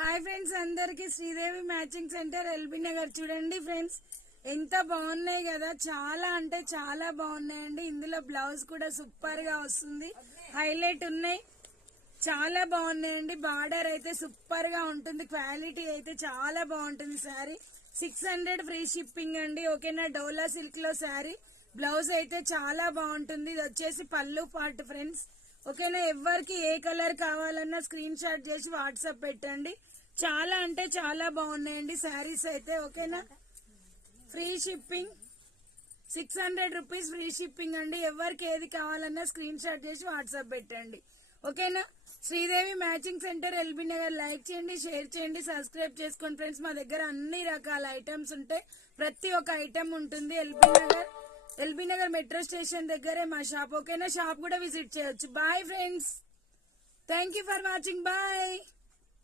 Hi friends, అందరికి Sridevi matching centre LB Nagar. చూడండి friends, ఎంత బాగున్నాయి కదా, చాలా అంటే చాలా బాగున్నాయండి. ఇందులో బ్లౌజ్ కూడా సూపర్ గా వస్తుంది, హైలైట్ ఉన్నాయి, చాలా బాగున్నాయండి. బార్డర్ అయితే సూపర్ గా ఉంటుంది, క్వాలిటీ అయితే చాలా బాగుంటుంది. శారీ 600 ఫ్రీ షిప్పింగ్ అండి. ఓకేనా, డోలా సిల్క్ లో శారీ. బ్లౌజ్ అయితే చాలా బాగుంటుంది. ఇది వచ్చేసి పళ్ళు పార్ట్ ఫ్రెండ్స్. ఓకేనా, ఎవరికి ఏ కలర్ కావాలన్నా స్క్రీన్ షాట్ చేసి వాట్సాప్ పెట్టండి. చాలా అంటే చాలా బాగున్నాయండి శారీస్ అయితే. ఓకేనా, free shipping 600 rupees free shipping అండి. ఎవరికి ఏది కావాలన్నా స్క్రీన్ షాట్ చేసి వాట్సాప్ పెట్టండి. ఓకేనా, Sridevi matching centre LB Nagar. Like చేయండి, షేర్ చేయండి, సబ్స్క్రైబ్ చేసుకోండి ఫ్రెండ్స్. మా దగ్గర అన్ని రకాల ఐటమ్స్ ఉంటాయి, ప్రతి ఒక్క ఐటమ్ ఉంటుంది. ఎల్బీ నగర్ మెట్రో స్టేషన్ దగ్గరే మా షాప్. ఓకేనా, షాప్ కూడా విజిట్ చేయొచ్చు. Bye friends, thank you for watching. Bye.